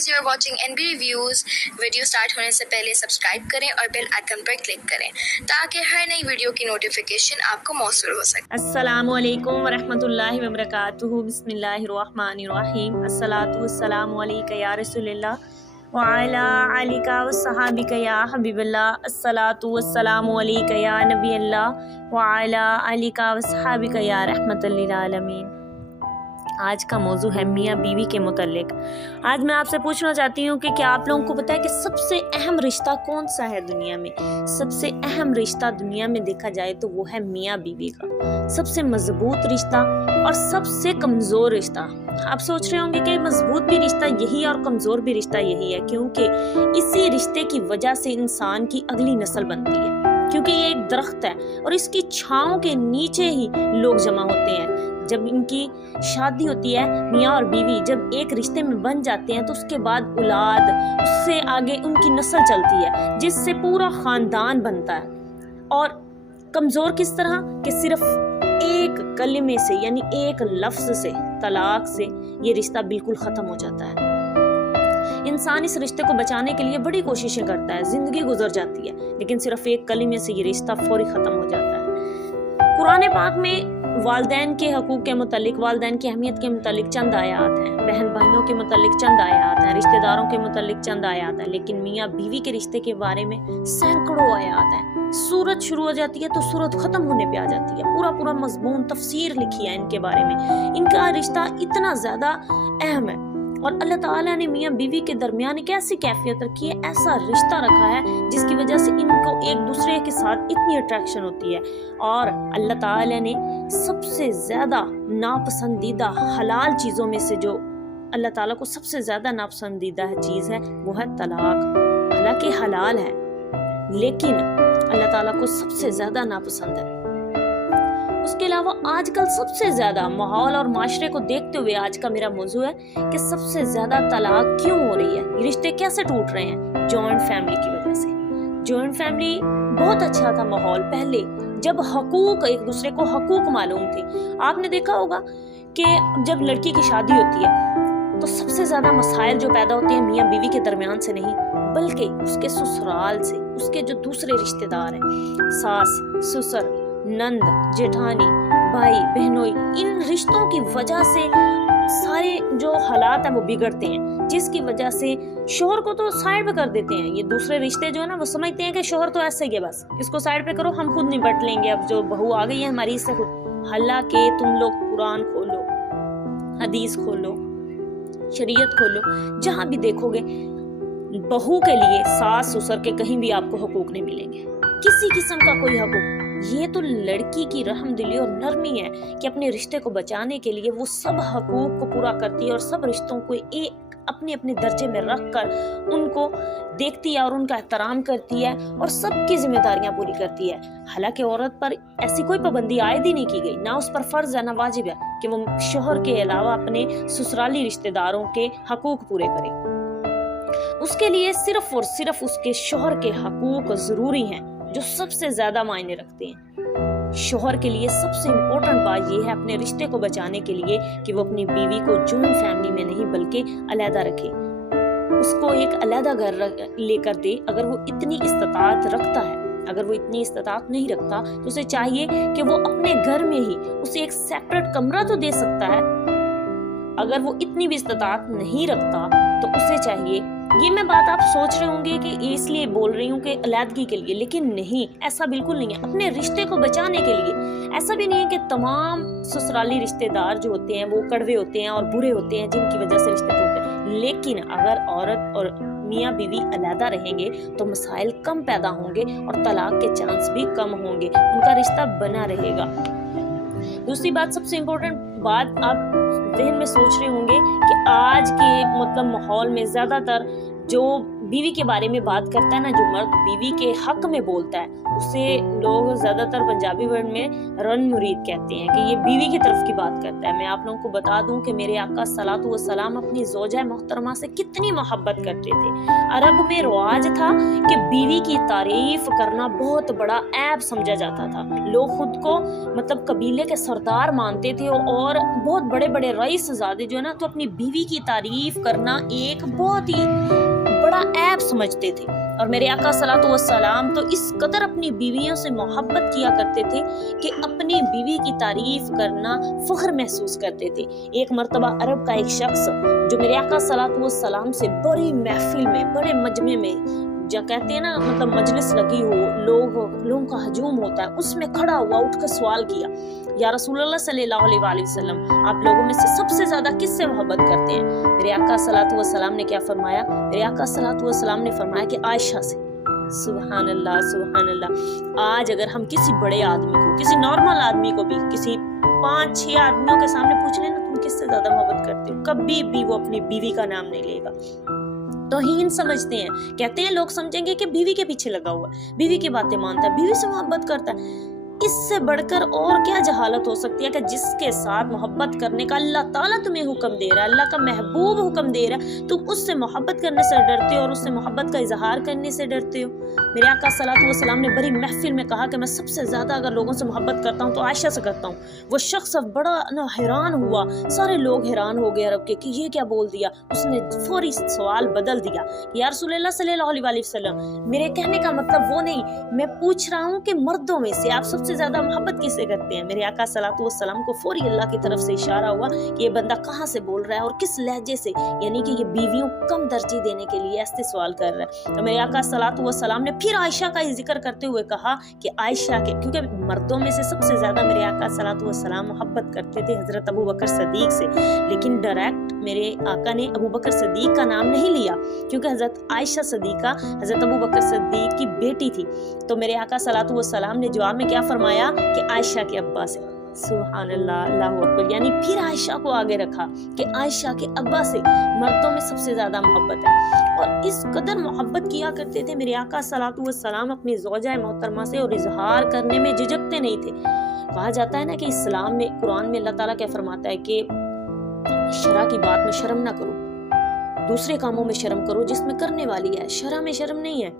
Guys, you are watching NB reviews. Video start होने से पहले सब्सक्राइब करें और बेल आइकन पर क्लिक करें ताकि हर नई वीडियो की नोटिफिकेशन आपको मौसूल हो सके। अस्सलामु अलैकुम वरहमतुल्लाहि वबरकातुहू। बिस्मिल्लाहिर्रहमानिर्रहीम। अस्सलातु वस्सलामु अलैका या रसूलल्लाह व अला आलिका व सहाबिका या हबीबल्लाह। अस्सलातु वस्सलामु अलैका या नबी अल्लाह व अला आलिका व सहाबिका या रहमतल लिल आलमीन। आज का मौजू है मियाँ बीवी के मुतल्लिक। आज मैं आपसे पूछना चाहती हूँ कि क्या आप लोगों को पता है कि सबसे अहम रिश्ता कौन सा है दुनिया में? सबसे अहम रिश्ता दुनिया में देखा जाए तो वो है मियाँ बीवी का। सबसे मजबूत रिश्ता और सबसे कमज़ोर रिश्ता। आप सोच रहे होंगे कि मजबूत भी रिश्ता यही है और कमज़ोर भी रिश्ता यही है, क्योंकि इसी रिश्ते की वजह से इंसान की अगली नस्ल बनती है। क्योंकि ये एक दरख्त है और इसकी छांव के नीचे ही लोग जमा होते हैं। जब इनकी शादी होती है, मियाँ और बीवी जब एक रिश्ते में बन जाते हैं तो उसके बाद औलाद, उससे आगे उनकी नस्ल चलती है जिससे पूरा ख़ानदान बनता है। और कमज़ोर किस तरह कि सिर्फ एक कलिमे से यानी एक लफ्ज़ से, तलाक से ये रिश्ता बिल्कुल ख़त्म हो जाता है। इंसान इस रिश्ते को बचाने के लिए बड़ी कोशिशें करता है, ज़िंदगी गुजर जाती है, लेकिन सिर्फ एक कलिमे से ये रिश्ता फौरी ख़त्म हो जाता है। कुरान पाक में वालिदैन के हकूक़ के मुतालिक, वालिदैन की अहमियत के मुतालिक चंद आयात हैं, बहन भाइयों के मुतालिक चंद आयात हैं, रिश्तेदारों के मुतालिक चंद आयात हैं, लेकिन मियाँ बीवी के रिश्ते के बारे में सैकड़ों आयात हैं। सूरत शुरू हो जाती है तो सूरत ख़त्म होने पे आ जाती है। पूरा पूरा मज़मून तफसीर लिखी है इनके बारे में। इनका रिश्ता इतना ज़्यादा अहम है और अल्लाह ताला ने मियाँ बीवी के दरमियान एक ऐसी कैफियत रखी है, ऐसा रिश्ता रखा है जिसकी वजह से इनको एक दूसरे के साथ इतनी अट्रैक्शन होती है। और अल्लाह ताला ने सबसे ज़्यादा नापसंदीदा हलाल चीज़ों में से जो अल्लाह ताला को सबसे ज़्यादा नापसंदीदा चीज़ है वो है तलाक। हालांकि हलाल है लेकिन अल्लाह ताला को सबसे ज़्यादा नापसंद है। उसके अलावा आजकल सबसे ज़्यादा माहौल और माशरे को देखते हुए आज का मेरा मौजू है कि सबसे ज़्यादा तलाक क्यों हो रही है, रिश्ते कैसे टूट रहे हैं? जॉइंट फैमिली की वजह से। जॉइंट फैमिली बहुत अच्छा था माहौल पहले, जब हकूक, एक दूसरे को हकूक मालूम थे। आपने देखा होगा कि जब लड़की की शादी होती है तो सबसे ज़्यादा मसाइल जो पैदा होते हैं मियाँ बीवी के दरमियान से नहीं बल्कि उसके ससुराल से, उसके जो दूसरे रिश्तेदार हैं, सास, ससुर, नंद, जेठानी, भाई, बहनोई, इन रिश्तों की वजह से सारे जो हालात हैं वो बिगड़ते हैं, जिसकी वजह से शोहर को तो साइड पे कर देते हैं। ये दूसरे रिश्ते जो है ना वो समझते हैं कि शोहर तो ऐसे ही है, बस इसको साइड पे करो, हम खुद निपट लेंगे, अब जो बहू आ गई है हमारी इससे खुद। हालांकि तुम लोग कुरान खोलो, हदीस खोलो, शरीयत खोलो, जहाँ भी देखोगे बहू के लिए सास ससुर के कहीं भी आपको हकूक नहीं मिलेंगे, किसी किस्म का कोई हकूक। ये तो लड़की की रहमदिली और नरमी है कि अपने रिश्ते को बचाने के लिए वो सब हकूक को पूरा करती है और सब रिश्तों को एक अपने अपने दर्जे में रख कर उनको देखती है और उनका एहतराम करती है और सबकी जिम्मेदारियां पूरी करती है। हालांकि औरत पर ऐसी कोई पाबंदी आयद ही नहीं की गई, ना उस पर फर्ज है ना वाजिब है कि वो शोहर के अलावा अपने ससुराली रिश्तेदारों के हकूक पूरे करे। उसके लिए सिर्फ और सिर्फ उसके शोहर के हकूक जरूरी हैं जो सबसे ज्यादा मायने रखते हैं। शोहर के लिए सबसे इम्पोर्टेंट बात यह है अपने रिश्ते को बचाने के लिए कि वो अपनी बीवी को जॉइंट फैमिली में नहीं बल्कि अलहदा रखे, उसको एक अलहदा घर लेकर दे अगर वो इतनी इस्तात रखता है। अगर वो इतनी इस्तात नहीं रखता तो उसे चाहिए कि वो अपने घर में ही उसे एक सेपरेट कमरा तो दे सकता है। अगर वो इतनी भी इस्तात नहीं रखता तो उसे चाहिए, ये मैं बात आप सोच रहे होंगे कि इसलिए बोल रही हूँ कि अलहदगी के लिए, लेकिन नहीं, ऐसा बिल्कुल नहीं है। अपने रिश्ते को बचाने के लिए। ऐसा भी नहीं है कि तमाम ससुराली रिश्तेदार जो होते हैं वो कड़वे होते हैं और बुरे होते हैं जिनकी वजह से रिश्ते टूटते हैं, लेकिन अगर औरत और मियाँ बीवी अलहदा रहेंगे तो मसाइल कम पैदा होंगे और तलाक के चांस भी कम होंगे, उनका रिश्ता बना रहेगा। दूसरी बात, सबसे इम्पोर्टेंट बात, आप जहन में सोच रहे होंगे कि आज के माहौल में ज़्यादातर जो بیوی کے بارے میں بات کرتا ہے نا، جو مرد بیوی کے حق میں بولتا ہے اسے لوگ زیادہ تر پنجابی ورڈ میں رن مرید کہتے ہیں کہ یہ بیوی کی طرف کی بات کرتا ہے۔ میں آپ لوگوں کو بتا دوں کہ میرے آقا صلوات و سلام اپنی زوجہ محترمہ سے کتنی محبت کرتے تھے۔ عرب میں رواج تھا کہ بیوی کی تعریف کرنا بہت بڑا عیب سمجھا جاتا تھا۔ لوگ خود کو مطلب قبیلے کے سردار مانتے تھے اور بہت بڑے بڑے رئیس زادے جو ہے نا، تو اپنی بیوی کی تعریف کرنا ایک بہت ہی بڑا عیب سمجھتے تھے۔ اور میرے آقا صلوات و سلام تو اس قدر اپنی بیویوں سے محبت کیا کرتے تھے کہ اپنی بیوی کی تعریف کرنا فخر محسوس کرتے تھے۔ ایک مرتبہ عرب کا ایک شخص جو میرے آقا صلوات و سلام سے بڑی محفل میں، بڑے مجمع میں، جو کہتے ہیں نا مطلب مجلس لگی ہو، لوگوں کا ہجوم ہوتا ہے، اس میں کھڑا ہوا، اٹھ کر سوال کیا، یا رسول اللہ صلی اللہ علیہ وآلہ وسلم، آپ لوگوں میں سے سب سے زیادہ کس سے محبت کرتے ہیں؟ میرے آقا صلوات و سلام نے کیا فرمایا؟ میرے آقا صلوات و سلام نے فرمایا کہ عائشہ سے۔ سبحان اللہ، سبحان اللہ۔ آج اگر ہم کسی بڑے آدمی کو، کسی نارمل آدمی کو بھی، کسی 5-6 آدمیوں کے سامنے پوچھ لیں نا تم کس سے زیادہ محبت کرتے ہو، کبھی بھی وہ اپنی بیوی کا نام نہیں لے گا۔ توہین سمجھتے ہیں، کہتے ہیں لوگ سمجھیں گے کہ بیوی کے پیچھے لگا ہوا ہے، بیوی کی باتیں مانتا ہے، بیوی سے محبت کرتا ہے۔ اس سے بڑھ کر اور کیا جہالت ہو سکتی ہے کہ جس کے ساتھ محبت کرنے کا اللہ تعالیٰ تمہیں حکم دے رہا ہے، اللہ کا محبوب حکم دے رہا ہے، تم اس سے محبت کرنے سے ڈرتے ہو اور اس سے محبت کا اظہار کرنے سے ڈرتے ہو۔ میرے آقا صلوات و سلام نے بڑی محفل میں کہا کہ میں سب سے زیادہ اگر لوگوں سے محبت کرتا ہوں تو عائشہ سے کرتا ہوں۔ وہ شخص بڑا حیران ہوا، سارے لوگ حیران ہو گئے عرب کے کہ یہ کیا بول دیا۔ اس نے فوری سوال بدل دیا، یا رسول اللہ صلی اللہ علیہ وآلہ وسلم، میرے کہنے کا مطلب وہ نہیں، میں پوچھ رہا ہوں کہ مردوں میں سے آپ سب سے زیادہ محبت کس سے کرتے ہیں؟ میرے آقا صلوات و سلام کو فوری اللہ کی طرف سے اشارہ ہوا کہ یہ بندہ کہاں سے بول رہا ہے اور کس لہجے سے، یعنی کہ یہ بیویوں کو کم ترجیح دینے کے لیے ایسے سوال کر رہا ہے۔ تو میرے آقا صلوات و سلام نے پھر عائشہ کا ہی ذکر کرتے ہوئے کہا کہ عائشہ کے، کیونکہ مردوں میں سے سب سے زیادہ میرے آقا صلوات و سلام محبت کرتے تھے حضرت ابو بکر صدیق سے، لیکن ڈائریکٹ میرے آقا نے ابو بکر صدیق کا نام نہیں لیا کیونکہ حضرت عائشہ صدیقہ حضرت ابو بکر صدیق کی بیٹی تھی۔ تو میرے آقا صلوات و سلام نے جواب میں کیا فرمایا کہ عائشہ کے ابا سے۔ سبحان اللہ، اللہ اکبر، یعنی پھر عائشہ کو آگے رکھا کہ عائشہ کے ابا سے مردوں میں سب سے زیادہ محبت ہے۔ اور اس قدر محبت کیا کرتے تھے میرے آقا صلوات و سلام اپنی زوجہ محترمہ سے، اور اظہار کرنے میں جھجکتے نہیں تھے۔ کہا جاتا ہے نا کہ اسلام میں، قرآن میں اللہ تعالیٰ کیا فرماتا ہے کہ شرع کی بات میں شرم نہ کرو، دوسرے کاموں میں شرم کرو جس میں کرنے والی ہے، شرع میں شرم نہیں ہے۔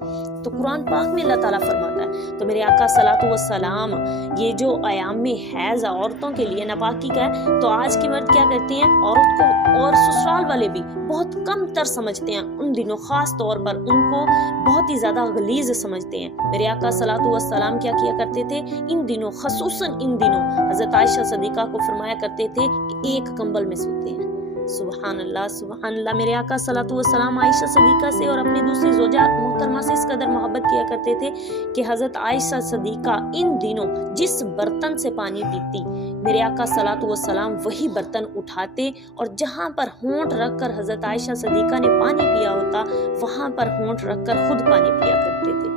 تو قرآن پاک میں اللہ تعالیٰ فرماتا ہے۔ تو میرے آقا صلوات و سلام یہ جو ایام میں حیض عورتوں کے لیے ناپاکی کا ہے، تو آج کے مرد کیا کرتے ہیں، عورت کو اور سسرال والے بھی بہت کم تر سمجھتے ہیں، ان دنوں خاص طور پر ان کو بہت ہی زیادہ غلیظ سمجھتے ہیں۔ میرے آقا صلوات و سلام کیا کیا کرتے تھے ان دنوں، خصوصاً ان دنوں حضرت عائشہ صدیقہ کو فرمایا کرتے تھے کہ ایک کمبل میں سوتے ہیں۔ سبحان اللہ، سبحان اللہ۔ میرے آقا صلوات و سلام عائشہ صدیقہ سے اور اپنی دوسری زوجہ محترمہ سے اس قدر محبت کیا کرتے تھے کہ حضرت عائشہ صدیقہ ان دنوں جس برتن سے پانی پیتی، میرے آقا صلوات و سلام وہی برتن اٹھاتے اور جہاں پر ہونٹ رکھ کر حضرت عائشہ صدیقہ نے پانی پیا ہوتا، وہاں پر ہونٹ رکھ کر خود پانی پیا کرتے تھے۔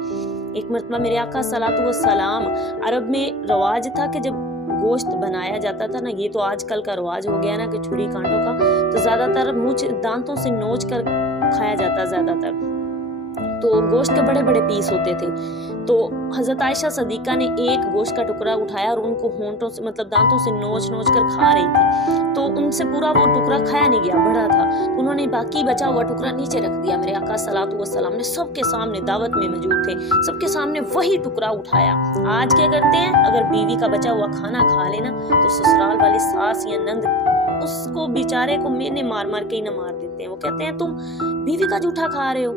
ایک مرتبہ میرے آقا صلوات و سلام، عرب میں رواج تھا کہ جب گوشت بنایا جاتا تھا نا، یہ تو آج کل کا رواج ہو گیا نا کہ چھری کانٹوں کا، تو زیادہ تر دانتوں سے نوچ کر کھایا جاتا زیادہ تر، تو گوشت کے بڑے بڑے پیس ہوتے تھے۔ تو حضرت عائشہ صدیقہ نے ایک گوشت کا ٹکڑا اٹھایا اور ان کو ہونٹوں سے مطلب دانتوں سے نوچ نوچ کر کھا رہی تھی، تو ان سے پورا وہ ٹکڑا کھایا نہیں گیا، بڑا تھا، انہوں نے باقی بچا ہوا ٹکڑا نیچے رکھ دیا۔ میرے آقا صلوات و سلام نے سب کے سامنے، دعوت میں موجود تھے، سب کے سامنے وہی ٹکڑا اٹھایا۔ آج کیا کرتے ہیں، اگر بیوی کا بچا ہوا کھانا کھا لینا تو سسرال والے ساس یا نند اس کو بیچارے کو مینے مار مار کے ہی نہ مار دیتے ہیں، وہ کہتے ہیں تم بیوی کا جھوٹا کھا رہے ہو،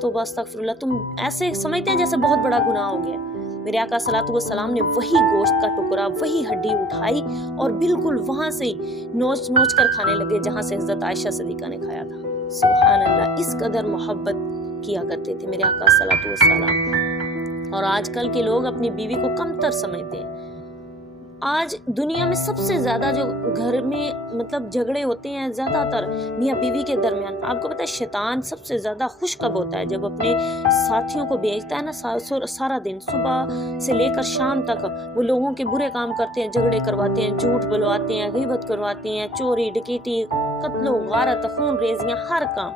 تو بس استغفر اللہ، تم ایسے سمجھتے ہیں جیسے بہت بڑا گناہ ہو گیا۔ میرے آقا صلوات و سلام نے وہی گوشت کا ٹکڑا، وہی ہڈی اٹھائی اور بالکل وہاں سے نوچ نوچ کر کھانے لگے جہاں سے حضرت عائشہ صدیقہ نے کھایا تھا۔ سبحان اللہ، اس قدر محبت کیا کرتے تھے میرے آقا صلوات و سلام۔ اور آج کل کے لوگ اپنی بیوی کو کم تر سمجھتے ہیں۔ آج دنیا میں سب سے زیادہ جو گھر میں مطلب جھگڑے ہوتے ہیں زیادہ تر میاں بیوی کے درمیان، آپ کو پتہ ہے شیطان سب سے زیادہ خوش کب ہوتا ہے، جب اپنے ساتھیوں کو بھیجتا ہے نا، سارا دن صبح سے لے کر شام تک وہ لوگوں کے برے کام کرتے ہیں، جھگڑے کرواتے ہیں، جھوٹ بلواتے ہیں، غیبت کرواتے ہیں، چوری ڈکیٹی، قتل و غارت، خون ریزیاں، ہر کام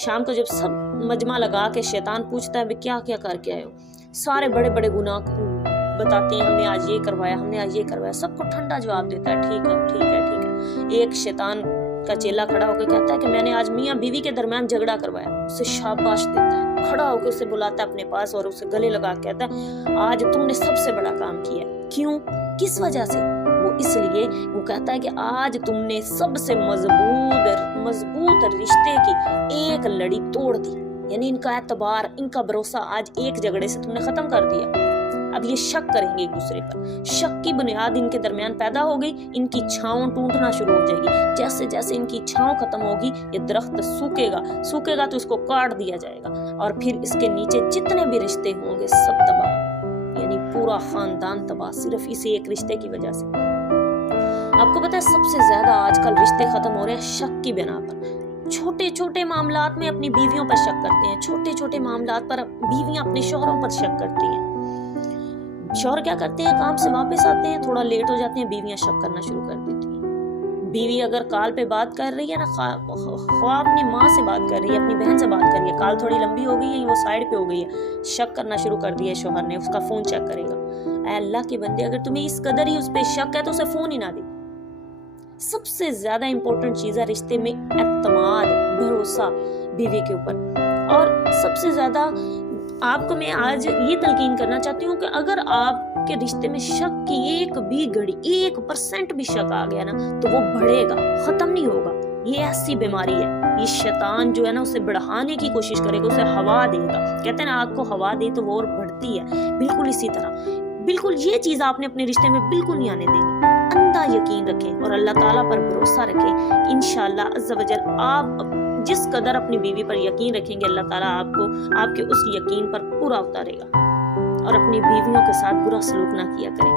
शाम को जब सब मजमा लगा के शैतान पूछता है क्या क्या करके आए हो, सारे बड़े बड़े गुनाह बताते हैं, हमने आज ये करवाया, हमने आज ये करवाया। सबको ठंडा जवाब देता है, ठीक है ठीक है ठीक है। एक शैतान का चेला खड़ा होकर कहता है कि मैंने आज मियाँ बीवी के दरमियान झगड़ा करवाया। उसे शाबाश देता है, खड़ा होकर उसे बुलाता है अपने पास और उसे गले लगा के कहता है आज तुमने सबसे बड़ा काम किया। क्यों, किस वजह से? वो इसलिए, वो कहता है कि आज तुमने सबसे मजबूत रिश्ते की एक लड़ी तोड़ दी, यानी इनका एतबार, इनका भरोसा आज एक झगड़े से तुमने खत्म कर दिया। अब ये शक करेंगे एक दूसरे पर, शक की बुनियाद इनके दरमियान पैदा हो गई, इनकी छांव टूटना शुरू हो जाएगी। जैसे जैसे इनकी छांव खत्म होगी ये दरख्त सूखेगा तो इसको काट दिया जाएगा और फिर इसके नीचे जितने भी रिश्ते होंगे सब तबाह, यानी पूरा खानदान तबाह, सिर्फ इसी एक रिश्ते की वजह से। आपको पता है सबसे ज्यादा आजकल रिश्ते खत्म हो रहे हैं शक की बिना पर। छोटे छोटे मामलात में अपनी बीवियों पर शक करते हैं, छोटे छोटे मामलात पर बीवियां अपने शौहरों पर शक करती हैं। शौहर क्या करते हैं, काम से वापस आते हैं, थोड़ा लेट हो जाते हैं, बीवियां शक करना शुरू कर देती हैं। बीवी अगर कॉल पे बात कर रही है ना, ख्वाह अपनी माँ से बात कर रही है, अपनी बहन से बात कर रही है, कॉल थोड़ी लंबी हो गई है, वो साइड पे हो गई है, शक करना शुरू कर दिया शौहर ने, उसका फोन चेक करेगा। अल्लाह के बंदे, अगर तुम्हें इस कदर ही उस पे शक है तो उसे फोन ही ना दे। सबसे ज्यादा इंपॉर्टेंट चीज है रिश्ते में एतमाद, भरोसा बीवी के ऊपर। और सबसे ज्यादा आपको मैं आज ये तलकीन करना चाहती हूँ कि अगर आपके रिश्ते में शक की एक भी घड़ी 1% भी शक आ गया ना तो वो बढ़ेगा, खत्म नहीं होगा। ये ऐसी बीमारी है, ये शैतान जो है ना उसे बढ़ाने की कोशिश करेगा, उसे हवा देगा। कहते हैं ना आग को हवा दे तो वो और बढ़ती है, बिल्कुल इसी तरह। बिल्कुल ये चीज आपने अपने रिश्ते में बिल्कुल नहीं आने देनी। अंधा यकीन रखें और अल्लाह ताला पर भरोसा रखें। इंशाअल्लाह अज़्ज़ा वजल आप जिस कदर अपनी बीवी पर यकीन रखेंगे अल्लाह ताला आपको आपके उस यकीन पर पूरा उतारेगा। और अपनी बीवियों के साथ बुरा सलूक ना किया करें,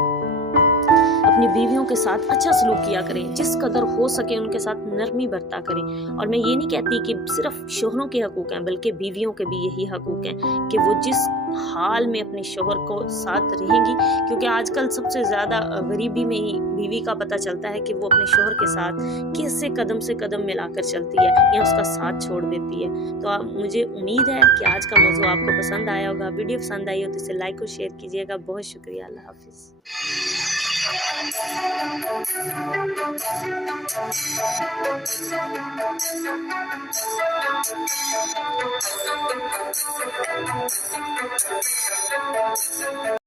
अपनी बीवियों के साथ अच्छा सलूक किया करें, जिस कदर हो सके उनके साथ नरमी बरता करें। और मैं ये नहीं कहती कि सिर्फ शोहरों के हकूक हैं, बल्कि बीवियों के भी यही हकूक हैं कि वो जिस हाल में अपने शोहर को साथ रहेंगी, क्योंकि आजकल सबसे ज़्यादा गरीबी में ही बीवी का पता चलता है कि वो अपने शोहर के साथ कैसे कदम से कदम मिलाकर चलती है या उसका साथ छोड़ देती है। तो मुझे उम्मीद है कि आज का मौजू आपको पसंद आया होगा। वीडियो पसंद आई हो तो इसे लाइक और शेयर कीजिएगा। बहुत शुक्रिया, अल्लाह हाफिज़।